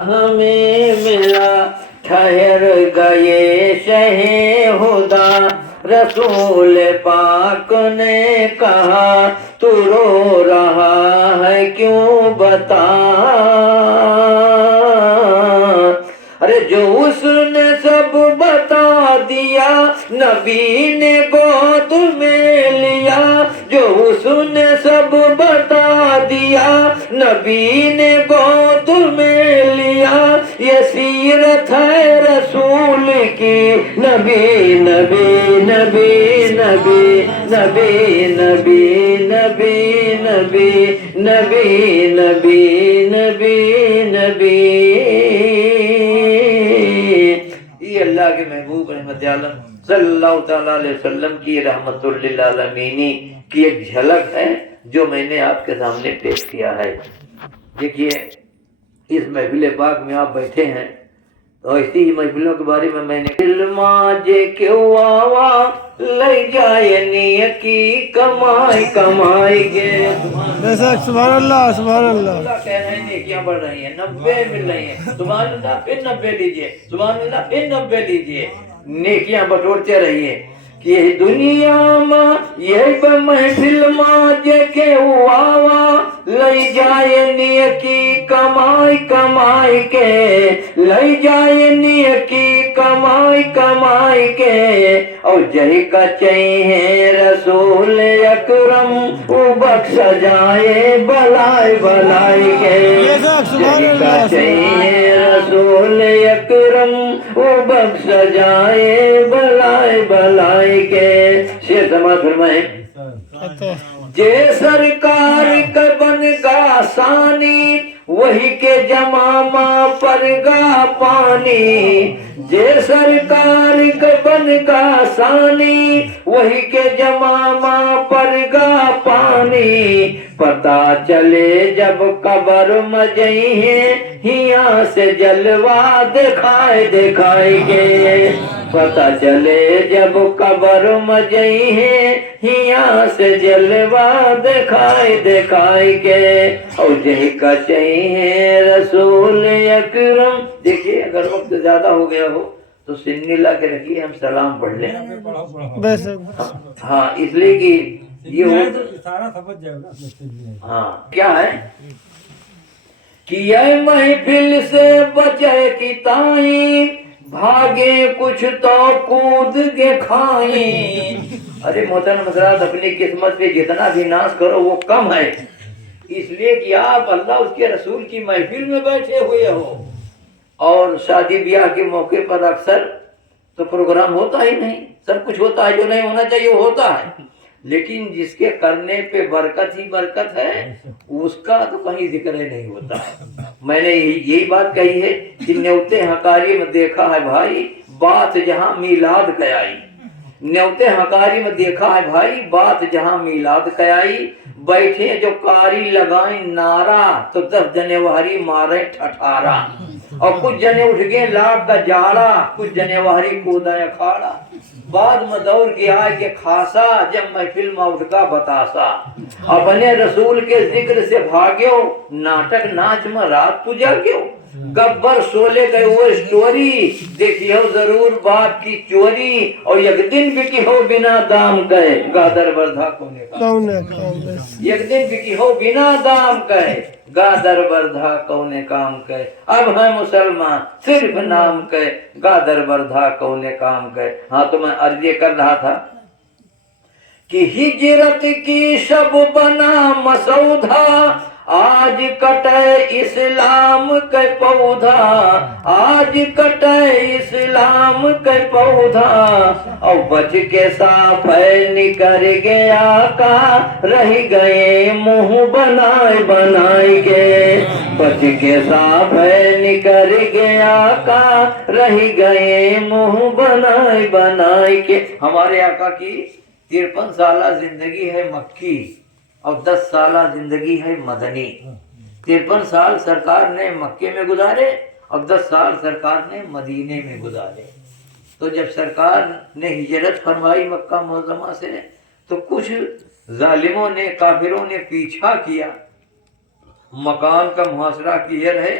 हमें मिला ठहर गए शहे हुदा। रसूल पाक ने कहा तू रो रहा है क्यों बता। अरे जो उसने सब बता दिया नबी ने गोद में लिया। जो उसने सब बता दिया नबी ने गोद में लिया। ये सीरत है रसूल की नबी नबी नबी नबी नबी नबी नबी नबी नबी नबी नबी नबी। ये अल्लाह के महबूब रहमत आलम सल्लल्लाहु तआला अलैहि वसल्लम की रहमतुल लिल आलमीनी की एक झलक है जो मैंने आपके सामने पेश किया है। देखिए इस महफिल पाक में आप बैठे हैं तो ऐसी ही महफिलों के बारे में मैंने जे क्यों आवा ले जाए नियकी कमाई कमाई के। सुभान अल्लाह सुभान अल्लाह। कह रहे हैं नेकियां बढ़ रही हैं 90 मिल रही हैं। सुभान अल्लाह फिर 90 लीजिए। सुभान अल्लाह फिर 90 लीजिए। नेकियां बटोरते रहिए कि ये दुनिया में ये महफिल में जे के आवा ले जाए नियकी कमाई कमाई के। ले जाए नियकी कमाई कमाई के। और जही का चाहिए रसूल अकरम वो बख्श जाए भलाई भलाई के। जही का चाहिए रसूल अकरम वो बख्श जाए भलाई भलाई के। शेर समाज फरमाए जे सरकार का बनगा सानी वही के जमामा परगा पानी। जे सरकार का बनगा सानी वही के जमामा परगा पानी। पता चले जब कबर में जइहे हिया से जलवा दिखाए दिखाएंगे। पता चले जब कबर में जइहे हिया से जलवा दिखाए दिखाएंगे। और जही का चाहिए रसूल अकरम। देखिए अगर वक्त ज्यादा हो गया हो तो सिन्नी ला के रखिए हम सलाम पढ़ लें। हाँ इसलिए कि ये हो सारा समझ जाएगा। हाँ क्या है कि ये महफिल से बचे की ताई भागे कुछ तो कूद के खाई। अरे मोहतरम हज़रात अपनी किस्मत पे जितना भी नाश करो वो कम है। इसलिए कि आप अल्लाह उसके रसूल की महफिल में बैठे हुए हो। और शादी ब्याह के मौके पर अक्सर तो प्रोग्राम होता ही नहीं। सब कुछ होता है जो नहीं होना चाहिए वो होता है। लेकिन जिसके करने पे बरकत ही बरकत है उसका तो कहीं जिक्र नहीं होता। मैंने यही बात कही है कि न्योते हकारी में देखा है भाई बात जहां मीलाद कयाई। न्योते हकारी में देखा है भाई बात जहां मीलाद कयाई। बैठे जो कारी लगाए नारा तो 10 जने वहारी मारे ठठारा। और कुछ जने उठ गए लाख का जाड़ा कुछ जने वहारी कूदा अखाड़ा। बाद में दौड़ के आए के खासा जब महफिल में उठका बतासा। अपने रसूल के जिक्र से भाग्यो नाटक नाच में रात पूजा क्यों। गब्बर सोले गए वो स्टोरी देखियो जरूर बाप की चोरी। और एक दिन बिकी हो बिना दाम गए गादर बरधा कोने एक दिन बिकी हो बिना दाम कहे गादर बरधा कौने काम कहे। अब है मुसलमान सिर्फ नाम कहे गादर बरधा कौने काम कहे। हाँ तो मैं अर्ज कर रहा था कि हिजरत की शब बना मसौदा आज कटे इस्लाम के पौधा। आज कटे इस्लाम के पौधा। और बच के साफ है निकर गया का रह गए मुंह बनाए बनाए के। बच के साफ है निकर गया का रह गए मुंह बनाए बनाए के। हमारे आका की 53 साला जिंदगी है मक्की और 10 साला जिंदगी है मदनी। 53 साल सरकार ने मक्के में गुजारे और 10 साल सरकार ने मदीने में गुजारे। तो जब सरकार ने हिजरत फरमाई मक्का मुअज़्ज़मा से तो कुछ जालिमों ने काफिरों ने पीछा किया। मकान का मुहासरा किए रहे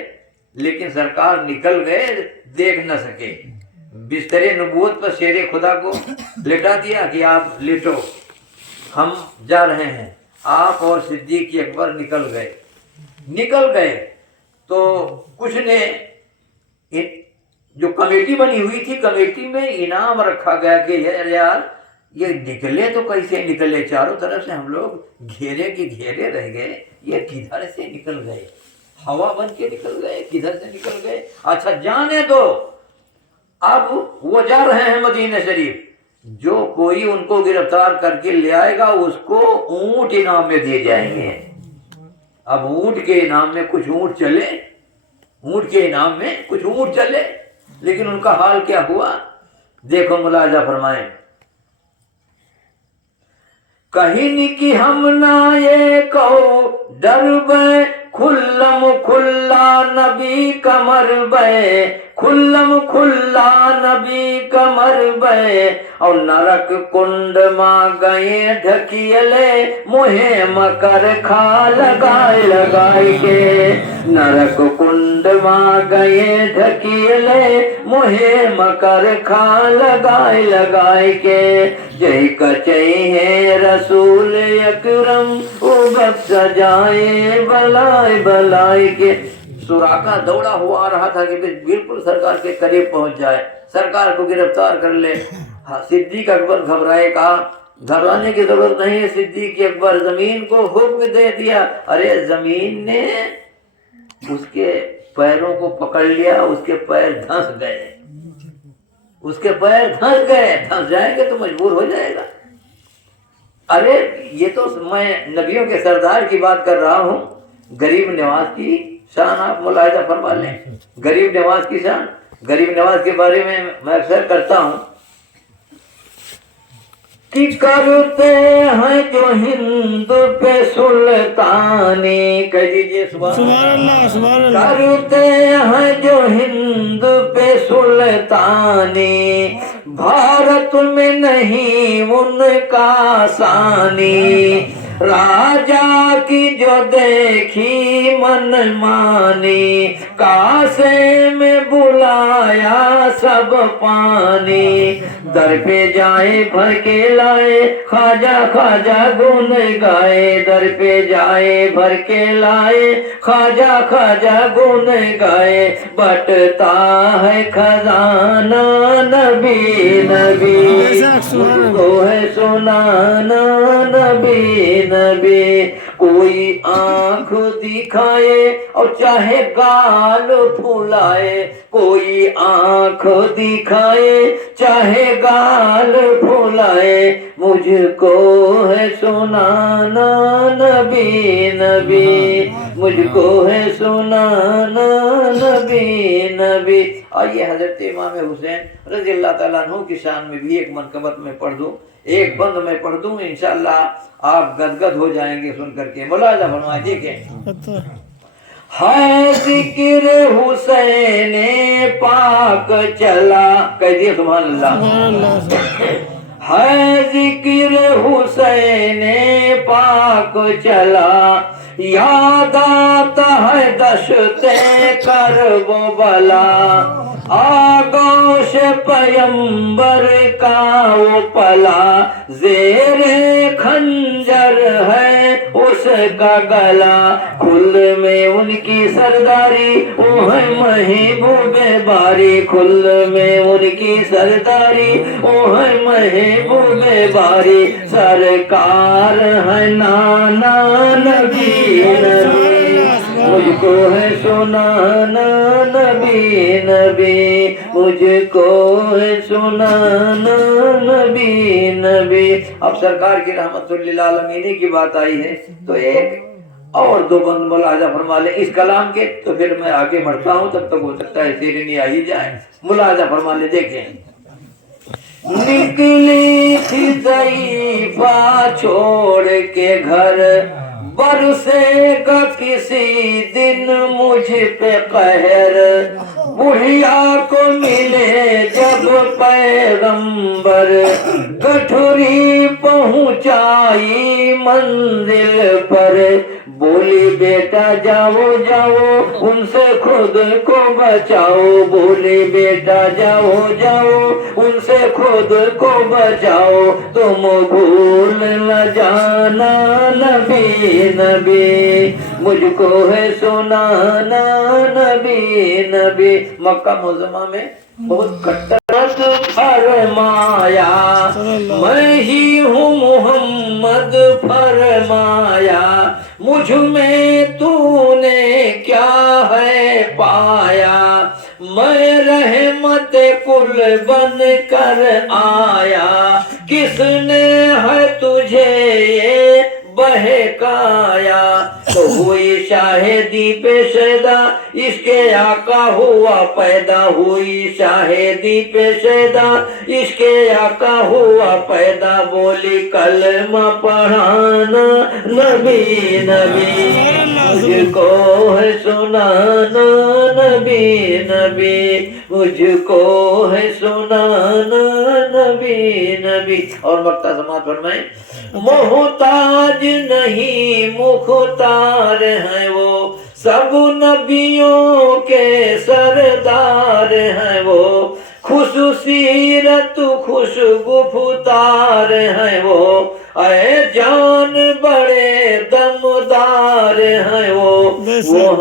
لیکن سرکار نکل گئے، دیکھ نہ سکے، بستر نبوت پر شیر خدا کو لٹا دیا کہ آپ لیٹو، ہم جا رہے ہیں۔ آپ اور صدیق اکبر نکل گئے تو کچھ نے جو کمیٹی بنی ہوئی تھی، کمیٹی میں انعام رکھا گیا کہ یار یہ نکلے تو کیسے نکلے، چاروں طرف سے ہم لوگ گھیرے کے گھیرے رہ گئے، یہ کدھر سے نکل گئے، ہوا بن کے نکل گئے، کدھر سے نکل گئے، اچھا جانے دو، اب وہ جا رہے ہیں مدینہ شریف، جو کوئی ان کو گرفتار کر کے لے آئے گا اس کو اونٹ انعام میں دے جائیں گے۔ اب اونٹ کے انعام میں کچھ اونٹ چلے، لیکن ان کا حال کیا ہوا دیکھو، ملاحظہ فرمائیں۔ کہیں کی ہم نہ یہ کہو ڈر بے، کھلم کھلا نبی کمر بے، کھلم کھلا نبی کمر بے، اور نرک کنڈ ماں گئے ڈھکیلے، مجھے مکر کھا لگائے کے، نرک کنڈ ماں گئے ڈھکیلے، مجھے مکر کھا لگائے کے، جئی کچئی ہے رسول اکرم، او بخش جائے بلائے کے۔ سراقہ دوڑا ہوا آ رہا تھا کہ بالکل سرکار کے قریب پہنچ جائے، سرکار کو گرفتار کر لے۔ صدیق اکبر گھبرائے، کہا گھبرانے کی ضرورت نہیں ہے۔ صدیق اکبر زمین کو حکم دے دیا، ارے زمین نے اس کے پیروں کو پکڑ لیا، اس کے پیر دھنس گئے، دھنس جائیں گے تو مجبور ہو جائے گا۔ ارے یہ تو میں نبیوں کے سردار کی بات کر رہا ہوں، غریب نواز کی شان آپ ملاحظہ فرما لیں، غریب نواز کی شان۔ غریب نواز کے بارے میں اکثر کرتا ہوں کہ کرتے ہیں جو ہند پہ سلطانی، کہہ دیجئے سبحان اللہ، سبحان اللہ، کرتے ہیں جو ہند پہ سلطانی، بھارت میں نہیں ان کا ثانی، راجا کی جو دیکھی من مانی، کاسے میں بلایا سب پانی، در پہ جائے بھر کے لائے خواجہ خواجہ گن گائے، در پہ جائے بھر کے لائے خواجہ خواجہ گن گائے، بٹتا ہے خزانہ نبی نبی، کو ہے سنانا نبی نبی، کوئی آنکھ دکھائے اور چاہے گال پھولائے، کوئی آنکھ دکھائے چاہے گال پھولائے، مجھ کو ہے سنانا نبی نبی، مجھ کو ہے سنانا نبی نبی۔ آئیے حضرت امام حسین رضی اللہ تعالیٰ عنہ کی شان میں بھی ایک منقبت میں پڑھ دوں، ایک بند میں پڑھ دوں، انشاءاللہ آپ گدگد ہو جائیں گے سن کر کے۔ ملاحظہ فرمائیں، دیکھیں، ہے ذکر حسین پاک چلا، کہہ دیے سبحان اللہ، ہے ذکر حسین پاک چلا، یاد آتا ہے دشت کرب و بلا، آگوش پیمبر کا وہ پلا، زیر خنجر ہے اس کا گلا، کھل میں ان کی سرداری وہ ہے محبوب باری، کھل میں ان کی سرداری وہ ہے محبوب باری، سرکار ہے نانا نبی نبی، مجھ کو ہے سنانا نبی نبی، مجھ کو ہے سنانا نبی نبی۔ اب سرکار کی رحمت للعالمین کی بات آئی ہے تو ایک اور دو بند ملاحظہ فرما لیں اس کلام کے، تو پھر میں آگے بڑھتا ہوں، تب تک ہو سکتا ہے سیرنی آ ہی جائے۔ ملاحظہ فرما لیں، دیکھیں، نکلی تھی ضعیفہ چھوڑ کے گھر، برسے گا کسی دن مجھ پہ قہر، بڑھیا کو ملے جب پیغمبر، گٹھری پہنچائی منزل پر، बोली बेटा जाओ जाओ उनसे खुद को बचाओ, बोली बेटा जाओ जाओ उनसे खुद को बचाओ, तुम भूल न जाना नबी नबी, मुझको है सुनाना नबी नबी। मक्का मुअज़्ज़मा में बहुत कट्टरत फरमाया, मैं ही हूँ मोहम्मद फरमाया, मुझ में तूने क्या है पाया, मैं रहमत कुल बन कर आया, किसने है तुझे ये बहकाया। तो हुई शाहिदी पेशेदा इसके आका हुआ पैदा, हुई शाहिदी पेशेदा इसके आका हुआ पैदा, बोली कलमा पढ़ाना नबी नबी, मुझको है सुनाना नबी नबी, मुझको है सुनाना नबी नबी। और वक्ता समाज फरमाए, मोहताज नहीं मुख्तार हैं वो, सब नबियों के सरदार हैं वो, खुशसीरत खुशगुफ्तार हैं वो, ऐ जान बड़े दमदार हैं वो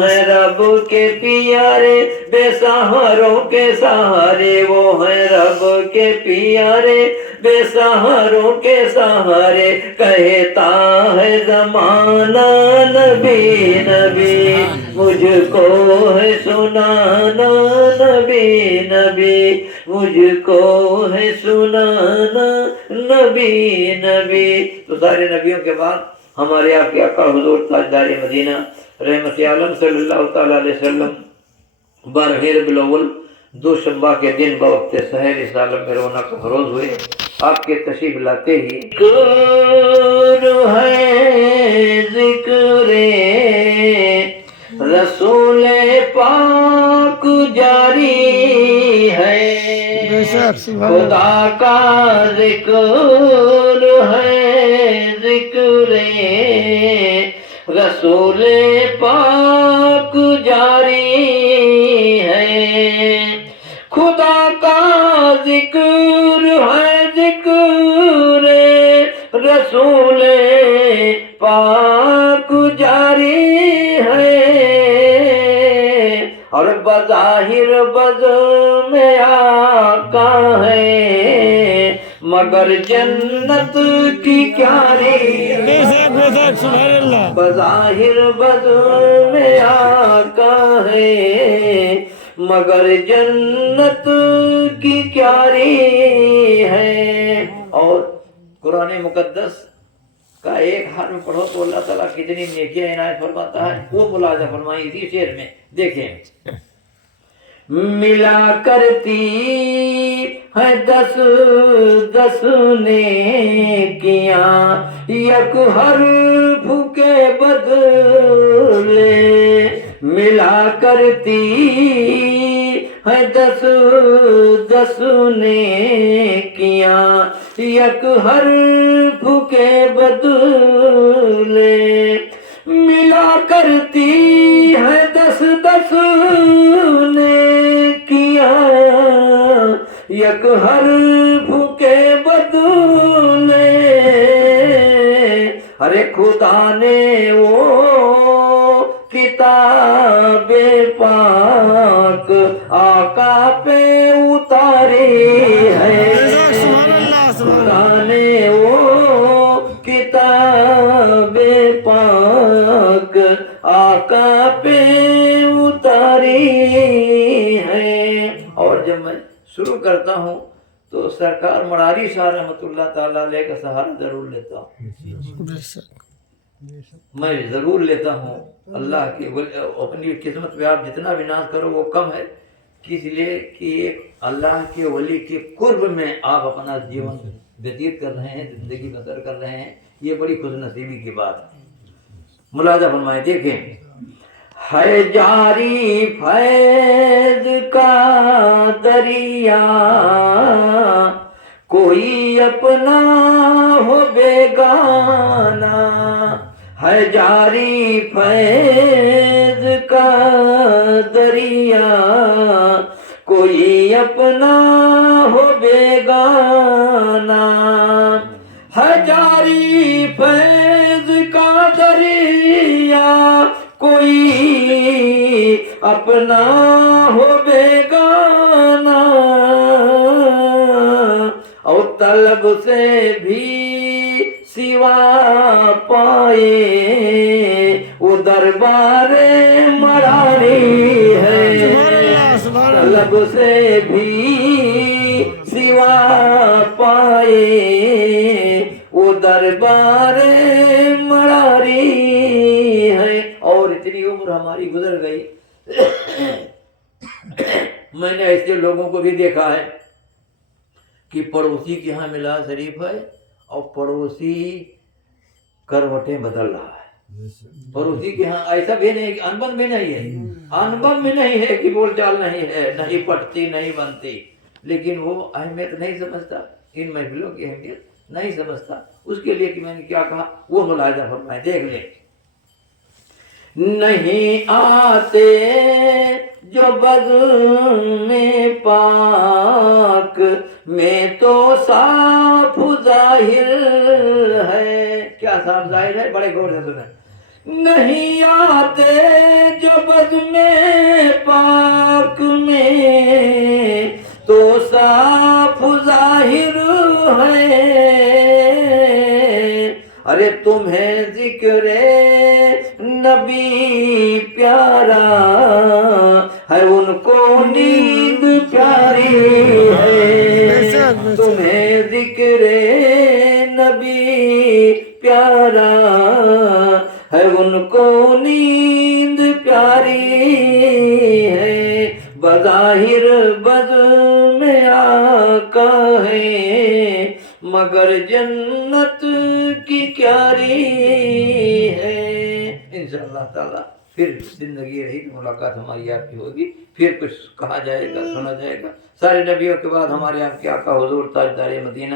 हैं रब के प्यारे बेसहारों के सहारे, वो हैं रब के प्यारे बेसहारों के सहारे, कहता है जमाना नबी नबी, मुझको है सुनाना नबी नबी, मुझको है सुनाना नबी नबी। तो सारे नबियों के बाद हमारे आपके आका हुजूर ताजदार मदीना रहमत आलम सल्लल्लाहु ताला अलैहि वसल्लम 12 रबीउल अव्वल दोशंबा के दिन बवक्त सहर इस आलम में रौनक फरोज हुए। आपके तशरीफ लाते ही ज़िक्र रसूल पाक जारी है, खुदा का जिक्र है, जिक्र रसूल पाक जारी है, खुदा का जिक्र है, जिक्र रसूल पाक जारी है। और बज़ाहिर बज़ में आका है, मगर जन्नत की क्यारी, बज़ाहिर बज़ में आका है, मगर जन्नत की क्यारी है। और कुरान मुकद्दस का एक हाथ में पढ़ो तो अल्लाह ताला कितनी नेकियां इनायत फरमाता है, वो मुलाजा फरमाई इसी शेर में। देखें, मिला करती है 10 नेकियां, यक हर्फ के बदले, मिला करती है 10 नेकियां, यक हर्फ के बदले, मिला करती है 10 नेकियां, यक हर्फ के बदले। अरे खुदा ने वो किताबे पाक आका पे उतारी है, खुदा ने वो किताबे पाक आका पे उतारी है। और जब मैं शुरू करता हूँ तो सरकार मनारी शाह रहमतुल्लाह ताला अलैह का सहारा जरूर लेता हूँ, मैं ज़रूर लेता हूँ। अल्लाह की अपनी किस्मत में आप जितना भी नाज करो वो कम है, इसलिए कि एक अल्लाह के वली के कुर्ब में आप अपना जीवन व्यतीत कर रहे हैं, ज़िंदगी बसर कर रहे हैं, ये बड़ी खुशनसीबी की बात है। मुलाजा फरमाए, देखें, है जारी फैज़ का दरिया, कोई अपना हो बेगाना, ہے جاری فیض کا دریا، کوئی اپنا ہو بیگانہ، ہے جاری فیض کا دریا، کوئی اپنا ہو بیگانہ، اور طلب سے بھی سوا پائے وہ دربار مراری ہے، طلب سے بھی سوا پائے وہ دربار مراری ہے۔ اور اتنی عمر ہماری گزر گئی، میں نے ایسے لوگوں کو بھی دیکھا ہے کہ پڑوسی کے ہاں میلاد شریف ہے اور پڑوسی کروٹیں بدل رہا ہے، پڑوسی کے ہاں ایسا بھی نہیں کہ انبن بھی نہیں ہے، انبن بھی نہیں ہے کہ بول چال نہیں ہے، نہیں پٹتی نہیں بنتی، لیکن وہ اہمیت نہیں سمجھتا، ان محفلوں کی اہمیت نہیں سمجھتا۔ اس کے لیے کہ میں نے کیا کہا وہ ملاحظہ فرمائے، دیکھ لیں۔ نہیں آتے جو بزم پاک میں تو صاف ظاہر ہے، کیا صاف ظاہر ہے؟ بڑے غور سے سنیں۔ نہیں آتے جو بزم پاک میں تو صاف ظاہر ہے، ارے تمہیں ذکر نبی پیارا ہے، ان کو نیند پیاری ہے، تمہیں ذکر نبی پیارا ہے، ان کو نیند پیاری ہے، بظاہر بزم آقا ہے مگر جنت کی کیاری ہے۔ انشاءاللہ تعالی پھر زندگی رہی تو ملاقات ہماری آپ کی ہوگی، پھر کچھ کہا جائے گا، سنا جائے گا۔ سارے نبیوں کے بعد ہمارے آپ کے آقا حضور تاجدار مدینہ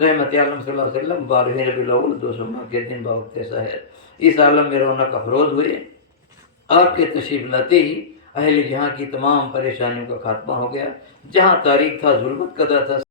رحمت عالم صلی اللہ علیہ وسلم 12 ربیع الاول 200 ماہ کے دن باوقت سحر اس عالم میں رونق افروز ہوئے۔ آپ کے تشریف لاتے ہی اہل جہاں کی تمام پریشانیوں کا خاتمہ ہو گیا، جہاں تاریک تھا، ظلمت قضا تھا،